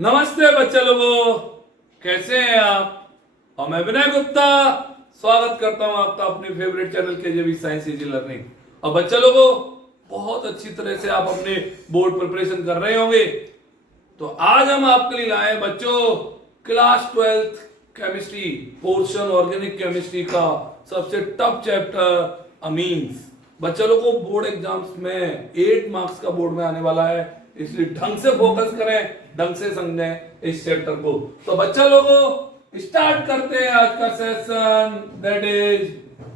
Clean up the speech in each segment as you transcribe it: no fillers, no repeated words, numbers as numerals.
नमस्ते बच्चे लोगों, कैसे हैं आप। और मैं विनय गुप्ता स्वागत करता हूं आपका अपने favourite channel KJB science easy learning. और बच्चे लोगों, बहुत अच्छी तरह से आप अपने बोर्ड प्रिपरेशन कर रहे होंगे। तो आज हम आपके लिए लाए बच्चों class 12th chemistry portion organic chemistry का सबसे टफ चैप्टर अमीन्स। बच्चों लोगों को बोर्ड एग्जाम्स में 8 मार्क्स का बोर्ड में आने वाला है, इसलिए ढंग से फोकस करें, ढंग से समझें इस चैप्टर को। तो बच्चा लोगों स्टार्ट करते हैं आज का सेशन, दैट इज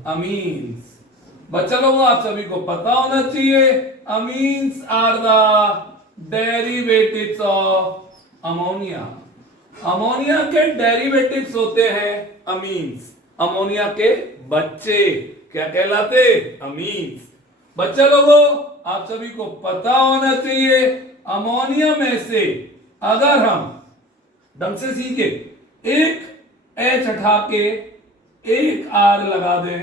अमीन्स। बच्चा लोगों आप सभी को पता होना चाहिए amines are the derivatives of ammonia. Ammonia के डेरिवेटिव्स होते हैं अमीन्स। अमोनिया के बच्चे क्या कहलाते? अमीन्स। बच्चा लोगों आप सभी को पता होना चाहिए अमोनिया में से अगर हम ढंग से सीखे एक H हटा के एक R लगा दें,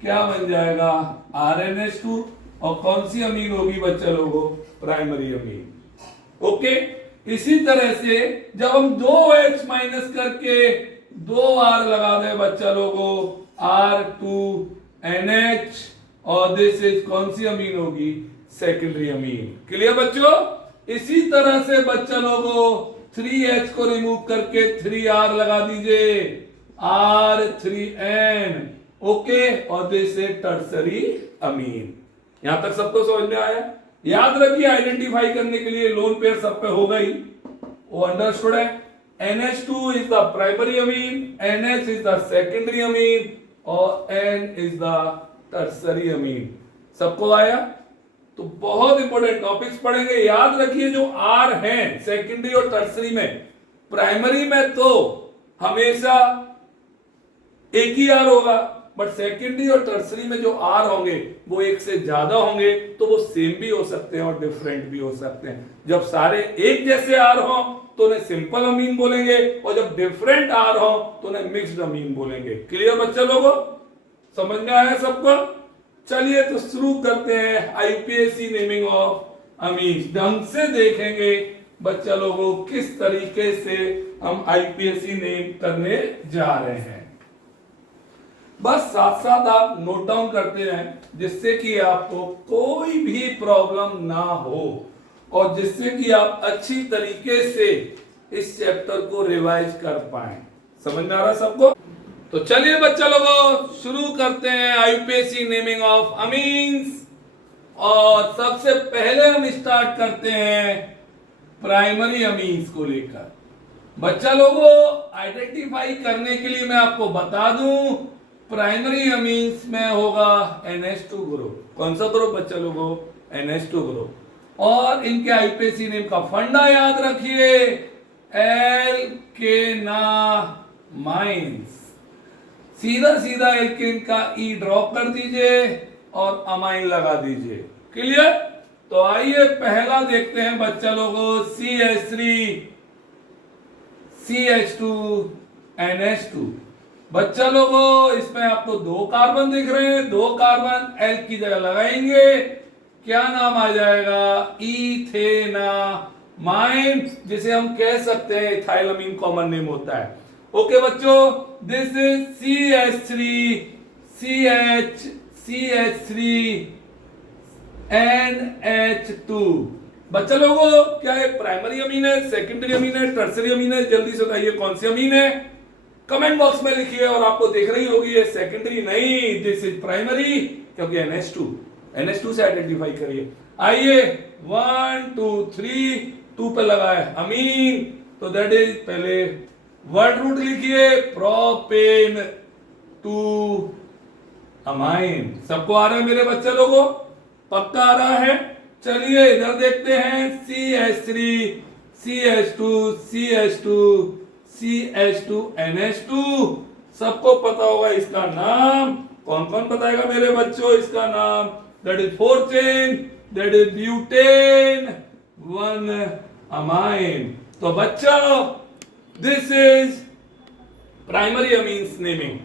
क्या बन जाएगा? RNH2। और कौन सी अमीन होगी बच्चा लोगों? Primary amine. ओके, इसी तरह से जब हम 2H माइनस करके 2R लगा दें बच्चा लोगों, R2NH, और दिस इज कौन सी अमीन होगी? Secondary amine. क्लियर बच्चों? इसी तरह से बच्चा लोगों 3H को रिमूव करके 3R लगा दीजिए, R3N। ओके, और दिस इज टर्सरी अमीन। यहां तक सबको समझ में आया? याद रखिए आइडेंटिफाई करने के लिए लोन पेयर सब पे होगा ही, वो अंडरस्टूड है। NH2 is the primary amine, NH is the secondary amine, और N इज द टर्सरी अमीन। सबको आया? तो बहुत इंपॉर्टेंट टॉपिक्स पढ़ेंगे। याद रखिए जो R हैं सेकेंडरी और टर्सरी में, प्राइमरी में तो हमेशा एक ही R होगा, बट सेकेंडरी और टर्सरी में जो R होंगे वो एक से ज्यादा होंगे, तो वो सेम भी हो सकते हैं और डिफरेंट भी हो सकते हैं। जब सारे एक जैसे R हो तो उन्हें सिंपल अमीन बोलेंगे, और जब डिफरेंट R हो तो उन्हें मिक्स्ड अमीन बोलेंगे। क्लियर बच्चा लोगों? समझ में आया सबको? चलिए तो शुरू करते हैं आईपीएससी नेमिंग ऑफ अमीन्स। ढंग से देखेंगे बच्चा लोगों किस तरीके से हम आईपीएससी नेम करने जा रहे हैं। बस साथ साथ आप नोट डाउन करते हैं, जिससे कि आपको कोई भी प्रॉब्लम ना हो और जिससे कि आप अच्छी तरीके से इस चैप्टर को रिवाइज कर पाएं। समझ में आ रहा सबको? तो चलिए बच्चा लोगों शुरू करते हैं आईपीएससी नेमिंग ऑफ अमीन्स। और सबसे पहले हम स्टार्ट करते हैं प्राइमरी अमीन्स को लेकर। बच्चा लोगों आइडेंटिफाई करने के लिए मैं आपको बता दूं, प्राइमरी अमीन्स में होगा NH2 ग्रुप। कौन सा ग्रुप बच्चा लोगों? NH2 group. और इनके आईपीएससी नेम का फंडा याद रखिए, एल्केनामाइन्स। सीधा सीधा एल्केन का ई ड्रॉप कर दीजिए और अमाइन लगा दीजिए। क्लियर? तो आइए पहला देखते हैं बच्चा लोगों, CH3 CH2 NH2। बच्चा लोगों इसमें आपको 2 कार्बन दिख रहे हैं, 2 कार्बन एल की जगह लगाएंगे, क्या नाम आ जाएगा? इथेनामाइन, जिसे हम कह सकते हैं इथाइलअमीन कॉमन नेम होता है। ओके बच्चों, दिस इज CH3 NH2। बच्चा लोगों क्या है? प्राइमरी अमीन है, सेकेंडरी अमीन है, टर्सरी अमीन है? जल्दी से बताइए कौन सी अमीन है? कमेंट बॉक्स में लिखिए। और आपको देख रही होगी ये सेकेंडरी नहीं, दिस इज प्राइमरी, क्योंकि NH2 से आइडेंटिफाई करिए। आइए 1 2 3 2 पे लगा है अमीन, तो दैट इज पहले वर्ड रूट लिखिए, प्रोपेन 2 अमाइन। सबको आ रहा है मेरे बच्चे लोगों? पक्का आ रहा है? चलिए इधर देखते हैं, CH3 CH2 NH2। सबको पता होगा इसका नाम। कौन कौन बताएगा मेरे बच्चों इसका नाम? That is 4 chain, that is butane 1 amine. तो बच्चों this is primary amines naming.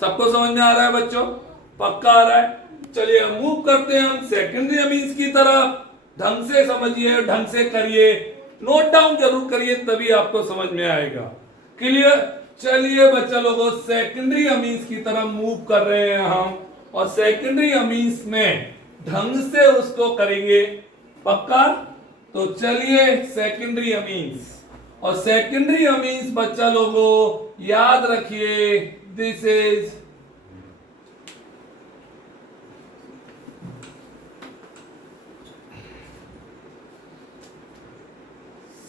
सबको समझ में आ रहा है बच्चों? पक्का आ रहा है? चलिए मूव करते हैं हम सेकेंडरी अमीन्स की तरफ। ढंग से समझिए, ढंग से करिए, नोट डाउन जरूर करिए, तभी आपको समझ में आएगा। क्लियर? चलिए बच्चा लोगों, सेकेंडरी अमीन्स की तरफ मूव कर रहे हैं हम, और सेकेंडरी अमीन्स में ढंग से उसको करेंगे। पक्का? तो चलिए सेकेंडरी अमीन्स, और सेकेंडरी अमीन्स बच्चा लोगों याद रखिए, this is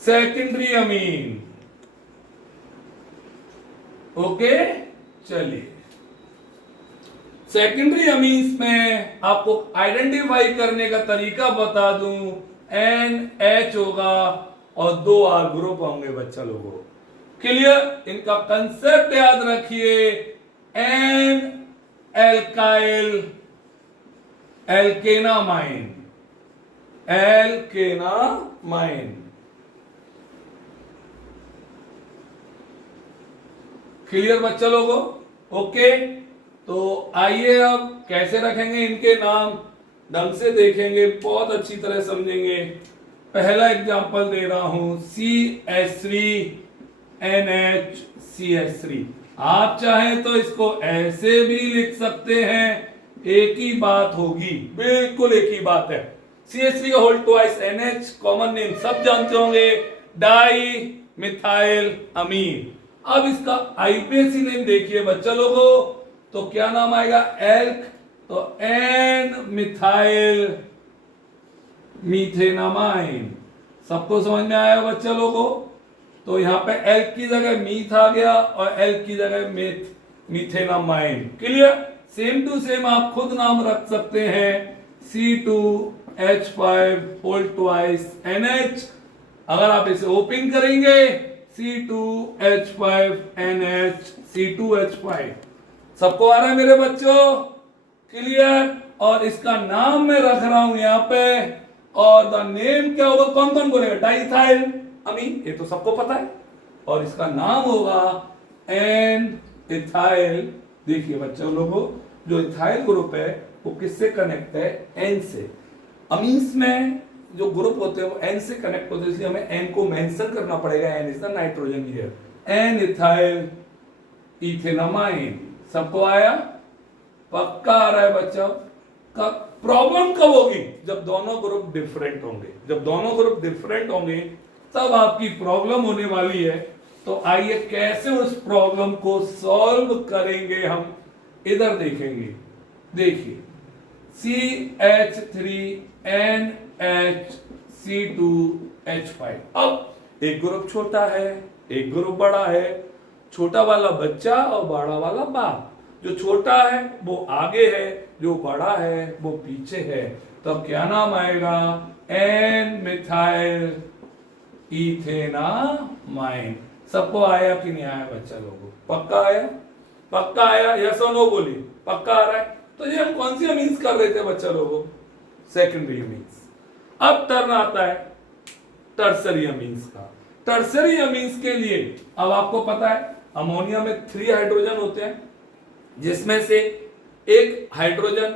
secondary amine. Okay, चलिए सेकेंडरी अमीन्स में आपको आइडेंटिफाई करने का तरीका बता दूं, NH होगा और 2 R ग्रुप होंगे बच्चा लोगों। क्लियर? इनका कंसेप्ट याद रखिए, N एल्काइल एल्केनामाइन, एल्केनामाइन। क्लियर बच्चा लोगों? ओके, तो आइए अब कैसे रखेंगे इनके नाम, ढंग से देखेंगे, बहुत अच्छी तरह समझेंगे। पहला एग्जांपल दे रहा हूं, CH3NH CH3। आप चाहें तो इसको ऐसे भी लिख सकते हैं, एक ही बात होगी, बिल्कुल एक ही बात है। CH3 whole twice NH, common name सब जानते होंगे, डाई मिथाइल अमीन। अब इसका आईपीएसी नेम देखिए बच्चा लोगों, तो क्या नाम आएगा? एल्क, तो N मिथाइल मीथेनामाइन। सबको समझ में आया बच्चा लोगों? तो यहां पे एल्क की जगह मीथ आ गया और एल्क की जगह methenamine. Clear? Same to same आप खुद नाम रख सकते हैं, C2H5 होल ट्वाइस NH। अगर आप इसे ओपन करेंगे, C2H5NH C2H5। सबको आ रहा है मेरे बच्चों? क्लियर? और इसका नाम मैं रख रहा हूं यहां पे, और द नेम क्या होगा? कौन कौन बोलेगा? डाइथाइल अमीन, ये तो सबको पता है। और इसका नाम होगा N इथाइल। देखिए बच्चों लोगों, जो इथाइल ग्रुप है वो किससे कनेक्ट है? N से। अमीन्स में जो ग्रुप होते हैं वो N से कनेक्ट होते हैं, इसलिए हमें N को मेंशन करना पड़ेगा। N is the nitrogen here, N ethyl ethanamine. सबको आया? पक्का आ रहा है बच्चों? प्रॉब्लम कब होगी? जब दोनों ग्रुप डिफरेंट होंगे। जब दोनों ग्रुप डिफरेंट होंगे तब आपकी प्रॉब्लम होने वाली है। तो आइए कैसे उस प्रॉब्लम को सॉल्व करेंगे हम, इधर देखेंगे। देखिए, CH3NH2H5। अब एक ग्रुप छोटा है, एक ग्रुप बड़ा है। छोटा वाला बच्चा और बड़ा वाला बाप। जो छोटा है वो आगे है, जो बड़ा है वो पीछे है। तब क्या नाम आएगा? N methyl ethanamine. सबको आया कि नहीं आया बच्चा लोगों? पक्का आया? पक्का आया? यस और नो बोलिए। पक्का आ रहा है? तो ये हम कौन सी अमीन्स कर रहे थे बच्चा लोगों? Secondary amines. अब टर्न आता है टर्सरी अमीन्स का। टर्सरी अमीन्स के लिए अब आपको पता है अमोनिया में 3 हाइड्रोजन होते हैं, जिसमें से एक हाइड्रोजन,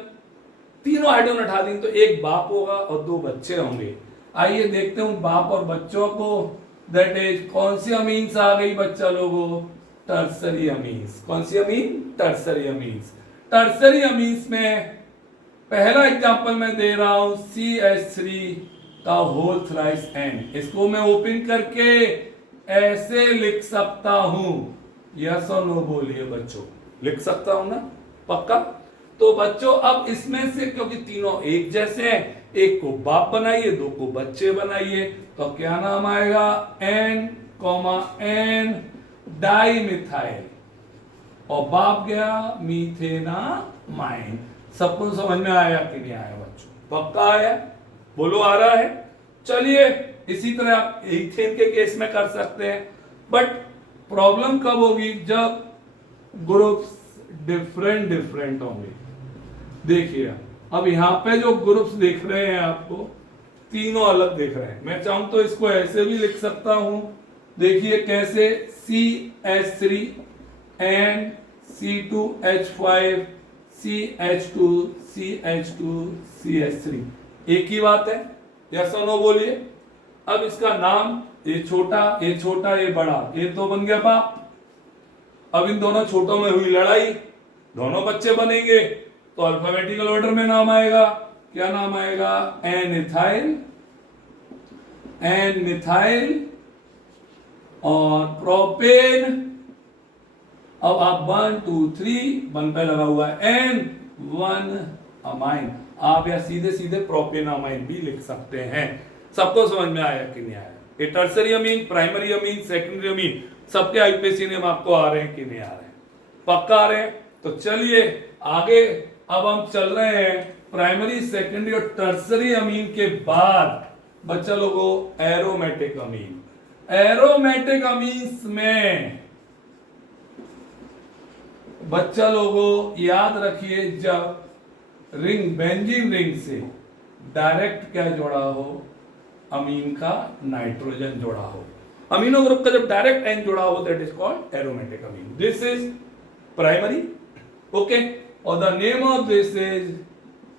तीनों हाइड्रोजन हटा दें तो एक बाप होगा और 2 बच्चे होंगे। आइए देखते हैं उन बाप और बच्चों को। दैट इज कौन सी अमीन्स आ गई बच्चा लोगों? Tertiary amines. कौन सी amine? Tertiary amines. Tertiary amines में पहला एग्जांपल मैं दे रहा हूं, CH3 का होल थ्राइस N। इसको मैं ओपन करके ऐसे लिख सकता हूं। यस और नो बोलिए बच्चों। लिख सकता हूं ना? पक्का? तो बच्चों अब इसमें से, क्योंकि तीनों एक जैसे हैं, एक को बाप बनाइए, 2 को बच्चे बनाइए। तो क्या नाम आएगा? N, N डाई मिथाइल, और बाप गया मीथेनामाइन। सबको समझ में आया कि नहीं आया बच्चों? पक्का आया? बोलो आ रहा है? चलिए इसी तरह आप इथेन के केस में कर सकते हैं। बट प्रॉब्लम कब होगी? जब ग्रुप्स डिफरेंट होंगे। देखिए अब यहां पे जो ग्रुप्स दिख रहे हैं आपको, तीनों अलग दिख रहे हैं। मैं चाहूं तो इसको ऐसे भी लिख सकता हूं। देखिए कैसे? CH3 and C2H5 CH2 CH2 CH3। एक ही बात है। यस और नो बोलिए। अब इसका नाम, ये छोटा ये बड़ा, ये तो बन गया बाप। अब इन दोनों छोटों में हुई लड़ाई, दोनों बच्चे बनेंगे, तो अल्फाबेटिकल ऑर्डर में नाम आएगा। क्या नाम आएगा? एन मिथाइल और प्रोपेन। अब आप 1 2 3 1 पे लगा हुआ है एन 1 अमाइन, आप या सीधे सीधे प्रोपेन अमाइन भी लिख सकते हैं। सबको समझ में आया कि नहीं आया? ये टर्सरी अमीन, प्राइमरी अमीन, सेकेंडरी अमीन, सबके आईपीएसी नेम आपको आ रहे हैं कि नहीं आ रहे हैं? पक्का आ रहे हैं? तो चलिए आगे अब हम चल रहे हैं प्राइमरी, सेकेंडरी और टर्सरी अमीन के बाद बच्चा लोगों एरोमेटिक अमीन। एरोमेटिक अमीन्स में बच्चा लोगों याद रखिए, जब रिंग बेंजीन रिंग से डायरेक्ट क्या जोड़ा हो? अमीन का नाइट्रोजन जोड़ा हो। अमीनो ग्रुप का जब डायरेक्ट एन जोड़ा हो, that is called aromatic amine. This is primary, okay, और the name of this is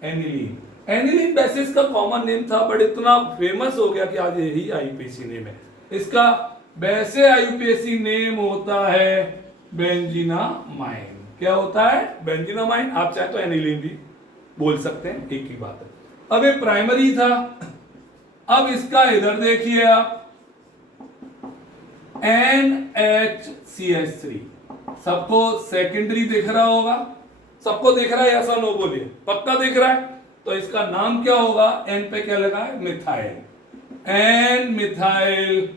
aniline. Aniline basis का कॉमन नेम था, बट इतना फेमस हो गया कि आज यही आईयूपीएसी नेम है इसका। वैसे आईयूपीएसी नेम होता है बेंजीनामाइन। क्या होता है? बेंजीनामाइन। आप चाहे तो एनिलीन भी बोल सकते हैं, एक ही बात है। अब ये प्राइमरी था, अब इसका इधर देखिए आप, NHCH3। सबको सेकेंडरी दिख रहा होगा? सबको दिख रहा है? ऐसा नो बोलिए, पक्का दिख रहा है? तो इसका नाम क्या होगा? एन पे क्या लगा है? मिथाइल। एन मिथाइल,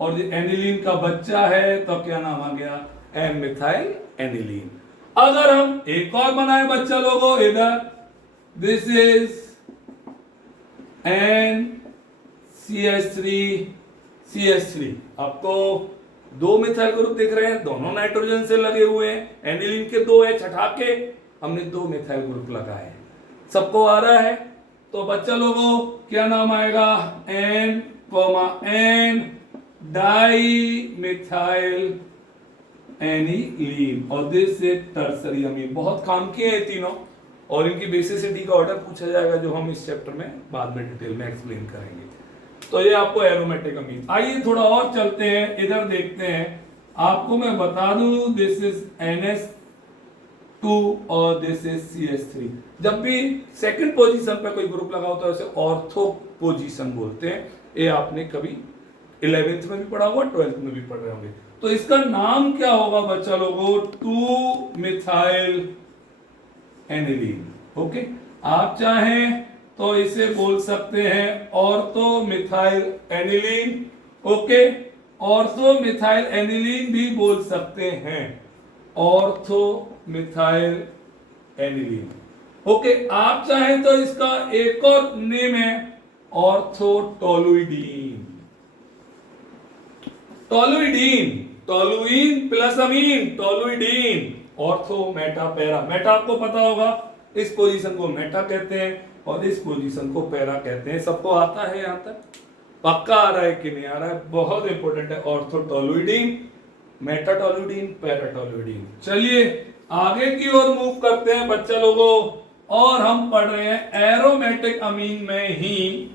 और एनिलीन का बच्चा है तो क्या नाम आ गया? N methyl aniline. अगर हम एक और बनाए बच्चा लोगों इधर, दिस इज NCH3CH3। आपको दो मिथाइल ग्रुप दिख रहे हैं, दोनों नाइट्रोजन से लगे हुए हैं। एनिलीन के दो है, छठा के हमने दो मिथाइल ग्रुप लगाए हैं। सबको आ रहा है? तो बच्चा लोगों क्या नाम आएगा? N, N di methyl aniline, और दिस इज टर्सरी अमीन। बहुत काम किए हैं तीनों, और इनकी बेसिसिटी का ऑर्डर पूछा जाएगा, जो हम इस चैप्टर में बाद में डिटेल में एक्सप्लेन करेंगे। तो ये आपको एरोमेटिक अमीन। आइए थोड़ा और चलते हैं, इधर देखते हैं। आपको मैं बता दूं, दिस इज NH2 और दिस इज CH3। जब भी सेकंड पोजीशन पे कोई ग्रुप लगा होता है उसे ऑर्थो पोजीशन बोलते हैं। ये आपने कभी 11th में भी पढ़ा होगा, 12th में भी पढ़ रहे होंगे। तो इसका नाम क्या होगा बच्चा लोगों? 2 मिथाइल एनिलीन। ओके, आप चाहें तो इसे बोल सकते हैं ortho methyl aniline. Okay, ortho methyl aniline भी बोल सकते हैं, ऑर्थो मिथाइल एनिलीन। ओके, आप चाहें तो इसका एक और नेम है ऑर्थोटोलुइडीन। टोलुइडीन, टोलुइन प्लस अमीन, टोलुइडीन। ऑर्थो मेटा पैरा, मेटा आपको पता होगा, इस पोजीशन को मेटा कहते हैं और इस पोजीशन को पैरा कहते हैं। सबको आता है यहां तक? पक्का आ रहा है कि नहीं आ रहा है? बहुत इंपॉर्टेंट है। ऑर्थोटोलुइडीन, मेटाटोलुइडीन, पैराटोलुइडीन। चलिए आगे की ओर मूव करते हैं बच्चा लोगों, और हम पढ़ रहे हैं एरोमेटिक अमीन में ही।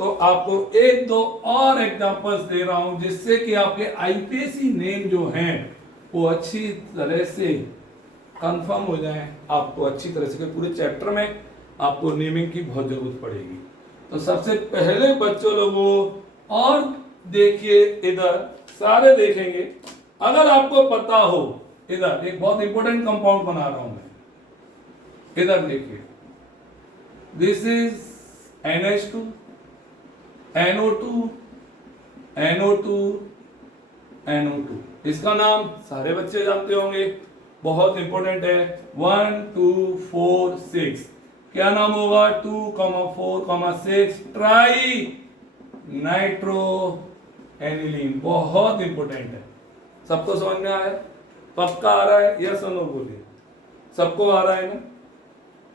तो आपको एक दो और एग्जांपल्स दे रहा हूं, जिससे कि आपके आईपीएसी नेम जो हैं वो अच्छी तरह से कंफर्म हो जाए। आपको अच्छी तरह से, पूरे चैप्टर में आपको नेमिंग की बहुत जरूरत पड़ेगी। तो सबसे पहले बच्चों लोगों, और देखिए इधर सारे देखेंगे, अगर आपको पता हो, इधर एक बहुत इंपॉर्टेंट कंपाउंड बना रहा हूं मैं, इधर देखिए, this is NH2, NO2, NO2, NO2। इसका नाम सारे बच्चे जानते होंगे, बहुत इंपॉर्टेंट है। 1 2 4 6, क्या नाम होगा? 2, 4, 6 ट्राई नाइट्रो एनिलीन। बहुत इंपॉर्टेंट है। सबको समझ में आया? पक्का आ रहा है? यस और नो बोलिए। सबको आ रहा है ना?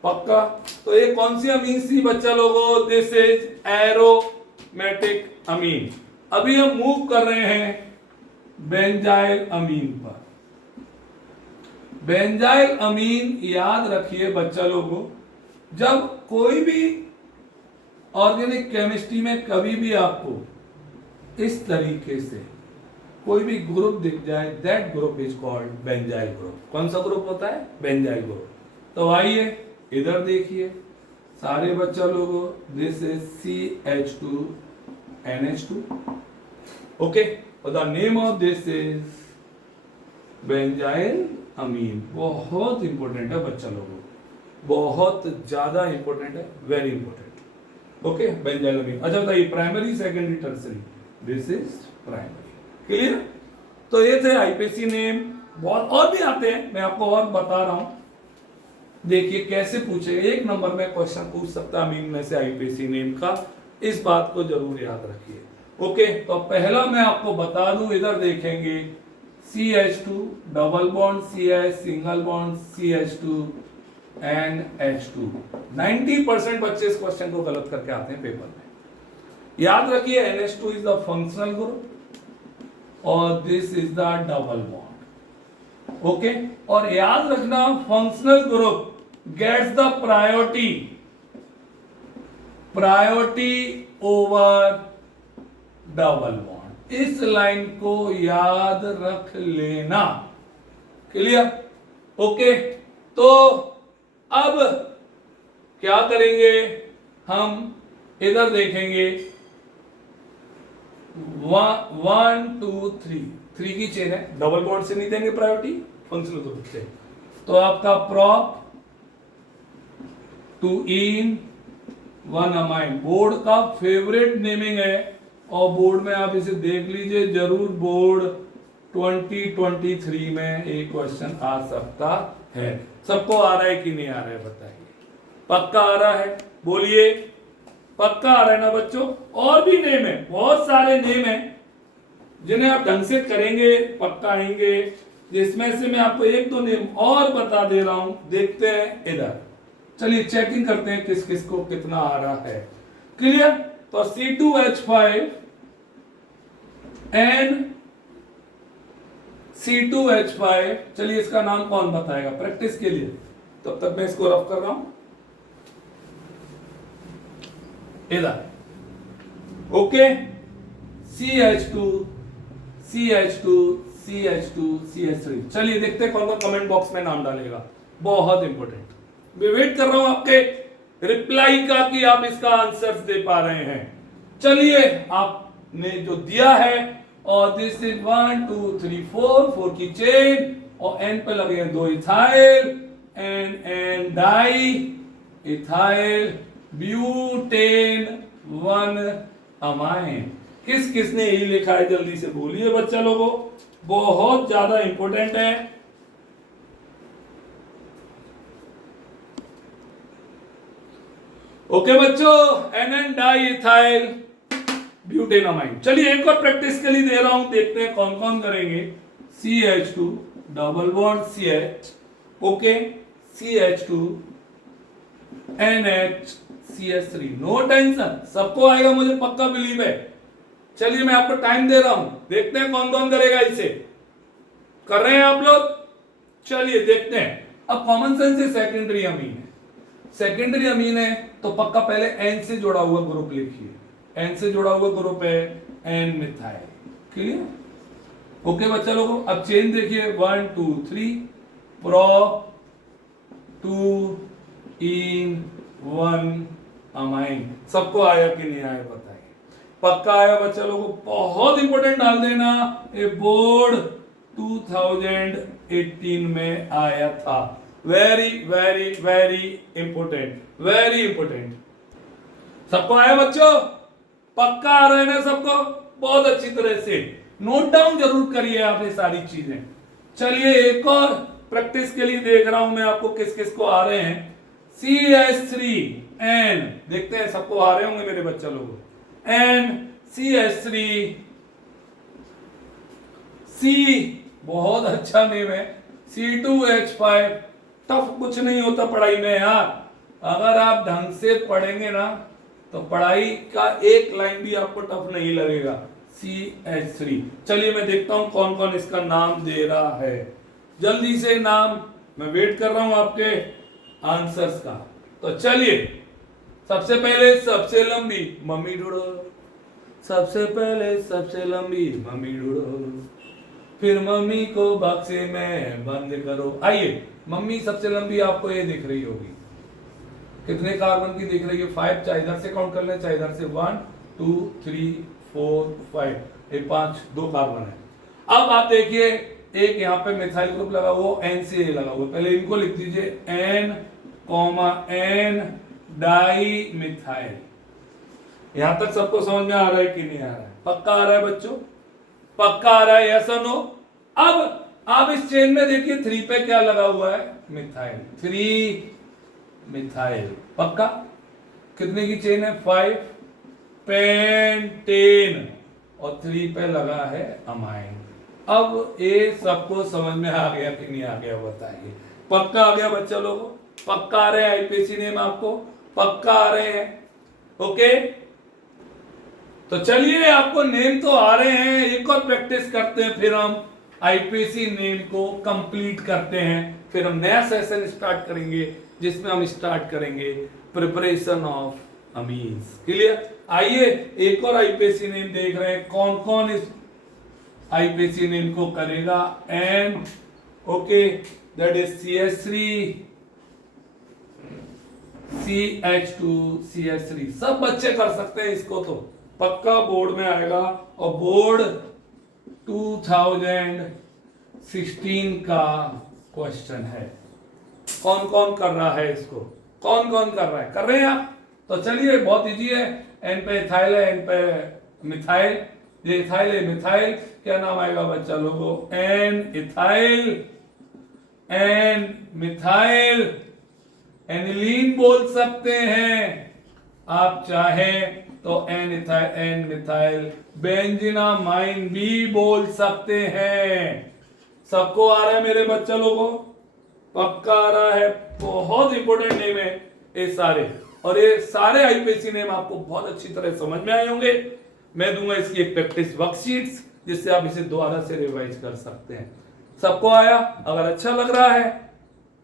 पक्का? तो ये कौन सी अमीन सी बच्चा लोगों? दिस इज एरोमेटिक अमीन। अभी हम मूव कर रहे हैं बेंजाइल अमीन पर। बेंजाइल अमीन याद रखिए बच्चा लोगों, जब कोई भी ऑर्गेनिक केमिस्ट्री में कभी भी आपको इस तरीके से कोई भी ग्रुप दिख जाए, that group is called benzyl group. कौन सा ग्रुप होता है? Benzyl group. तो आइए इधर देखिए सारे बच्चा लोगों, दिस इज CH2NH2, ओके, और the name of this is benzyl amine. बहुत इंपॉर्टेंट है बच्चा लोगों, बहुत ज्यादा इंपॉर्टेंट है, very important, okay, benzyl amine. अच्छा बताइए primary, secondary, tertiary, this is primary. Clear? तो ये थे आईपीसी नेम। बहुत और भी आते हैं, मैं आपको और बता रहा हूं। देखिए कैसे पूछेगा, एक नंबर में क्वेश्चन पूछ सकता अमीन में से आईपीसी नेम का, इस बात को जरूर याद रखिए। ओके, तो पहला मैं आपको बता दूं, इधर देखेंगे CH2 double bond CH single bond CH2 and H2। 90% बच्चे इस क्वेश्चन को गलत करके आते हैं पेपर में। याद रखिए NH2 is the functional group और this is the double bond, okay. और याद रखना functional group gets the priority over double bond. इस लाइन को याद रख लेना। क्लियर? ओके, तो अब क्या करेंगे हम, इधर देखेंगे 1 2 3 की चेन है, डबल बॉन्ड से नहीं देंगे प्रायोरिटी, फंक्शनल ग्रुप से। तो आपका प्रॉप 2 इन 1 अमाइन बोर्ड का फेवरेट नेमिंग है, और बोर्ड में आप इसे देख लीजिए जरूर, बोर्ड 2023 में एक क्वेश्चन आ सकता है। सबको आ रहा है कि नहीं आ रहा है बताइए? पक्का आ रहा है? बोलिए पक्का आ रहा है ना बच्चों? और भी नेम है, बहुत सारे नेम है जिन्हें आप ढंग से करेंगे पक्का आएंगे, जिसमें से मैं आपको एक दो नेम और बता दे रहा हूं। देखते हैं इधर, चलिए चेकिंग करते हैं किस किस को कितना आ रहा है। क्लियर? तो C2H5 एंड C2H5, चलिए इसका नाम कौन बताएगा प्रैक्टिस के लिए? तब तक मैं इसको रफ कर रहा हूं इधर, okay. CH2 CH2 CH2 CH3, चलिए देखते हैं कौन कौन कमेंट बॉक्स में नाम डालेगा, बहुत इंपॉर्टेंट। मैं वेट कर रहा हूं आपके रिप्लाई का कि आप इसका आंसर दे पा रहे हैं। चलिए आपने जो दिया है, और दिस इज 1 2 3 4 की चेन, और एन पे लगे हैं 2 ethyl N di ethyl butane 1 amine. किस किसने यही लिखा है जल्दी से बोलिए बच्चा लोगों, बहुत ज्यादा इंपॉर्टेंट है। ओके बच्चों, एन डाई इथाइल ब्यूटेनामाइन। चलिए एक और प्रैक्टिस के लिए दे रहा हूं, देखते हैं कौन कौन करेंगे। CH2 double bond CH, okay, CH2 NH CH3, no tension, सबको आएगा मुझे पक्का बिलीव है। चलिए मैं आपको टाइम दे रहा हूं, देखते हैं कौन कौन करेगा इसे। कर रहे हैं आप लोग? चलिए देखते हैं। अब कॉमन सेंस से सेकेंडरी अमीन है, सेकेंडरी अमीन है तो पक्का पहले एन से जुड़ा हुआ ग्रुप लिखिए। एन से जुड़ा हुआ ग्रुप है एन मिथाइल। क्लियर? ओके बच्चा लोगों, अब चेन देखिए 1 2 3 प्रो 2 इन 1 अमाइन। सबको आया कि नहीं आया बताइए? पक्का आया बच्चा लोगों? बहुत इंपॉर्टेंट डाल देना, ये बोर्ड 2018 में आया था। Very very very important, very important. सबको आया बच्चों? पक्का आ रहा है ना सबको? बहुत अच्छी तरह से नोट डाउन जरूर करिए आप ये सारी चीजें। चलिए एक और प्रैक्टिस के लिए देख रहा हूं मैं आपको किस किस को आ रहे हैं। CH3N, देखते हैं सबको आ रहे होंगे मेरे बच्चा लोगों। N CH3 C, बहुत अच्छा नेम है। C2H5, टफ कुछ नहीं होता पढ़ाई में यार, अगर आप ढंग से पढ़ेंगे ना तो पढ़ाई का एक लाइन भी आपको टफ नहीं लगेगा। CH3, चलिए मैं देखता हूं कौन कौन इसका नाम दे रहा है। जल्दी से नाम, मैं वेट कर रहा हूं आपके आंसर्स का। तो चलिए सबसे पहले सबसे लंबी मम्मी ढूंढो, सबसे पहले सबसे लंबी मम्मी ढूंढो, फिर मम्मी को बक्से में बंद करो। आइए, मम्मी सबसे लंबी आपको ये दिख रही होगी, कितने कार्बन की दिख रही है? 5। चाहे इधर से काउंट कर ले, चाहे इधर से। 1 2 3 4 5, ये 5, 2 कार्बन है। अब आप देखिए, एक यहाँ पे मिथाइल ग्रुप लगा हुआ, एन से लगा हुआ, पहले इनको लिख दीजिए, N comma N di methyl. यहां तक सबको समझ में आ रहा है कि नहीं आ रहा है? पक्का आ रहा है बच्चों? पक्का आ रहा है? यस और नो? अब आप इस चेन में देखिए 3 पे क्या लगा हुआ है? Methyl, 3 methyl. पक्का? कितने की चेन है? 5 पेंटेन, और 3 पे लगा है अमाइन। अब ये सबको समझ में आ गया कि नहीं आ गया बताइए? पक्का आ गया बच्चा लोगों? पक्का आ रहे हैं आईपीसी नेम आपको? पक्का आ रहे हैं? ओके, तो चलिए, आपको नेम तो आ रहे हैं, एक और प्रैक्टिस करते हैं, फिर हम आईपीसी नेम को कंप्लीट करते हैं। फिर हम नया सेशन स्टार्ट करेंगे, जिसमें हम स्टार्ट करेंगे प्रिपरेशन ऑफ अमीन्स। क्लियर? आइए, एक और आईपीसी नेम देख रहे हैं, कौन कौन इस आईपीसी नेम को करेगा? N, okay, that is CH3 CH2 CH3। सब बच्चे कर सकते हैं इसको, तो पक्का बोर्ड में आएगा, और बोर्ड 2016 का क्वेश्चन है। कौन कौन कर रहा है इसको? कौन कौन कर रहा है? कर रहे हैं आप? तो चलिए, बहुत इजी है। एन पे इथाइल है, एन पे मिथाइल, ये इथाइल है, मिथाइल, क्या नाम आएगा बच्चा लोगों? N ethyl, N methyl, aniline बोल सकते हैं आप चाहें तो, N ethyl, N methyl benzenamine भी बोल सकते हैं। सबको आ रहा है मेरे बच्चा लोगों? पक्का आ रहा है? बहुत इंपॉर्टेंट नेम है ये सारे, और ये सारे आईपीसी नेम आपको बहुत अच्छी तरह समझ में आए होंगे। मैं दूंगा इसकी एक प्रैक्टिस वर्कशीट्स, जिससे आप इसे दोबारा से रिवाइज कर सकते हैं। सबको आया? अगर अच्छा लग रहा है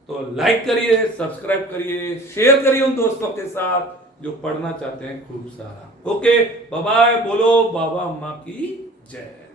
तो लाइक करिए, सब्सक्राइब करिए, शेयर करिए उन दोस्तों के साथ जो पढ़ना चाहते हैं खूब सारा। ओके, बाय बाय, बोलो बाबा अम्मा की जय।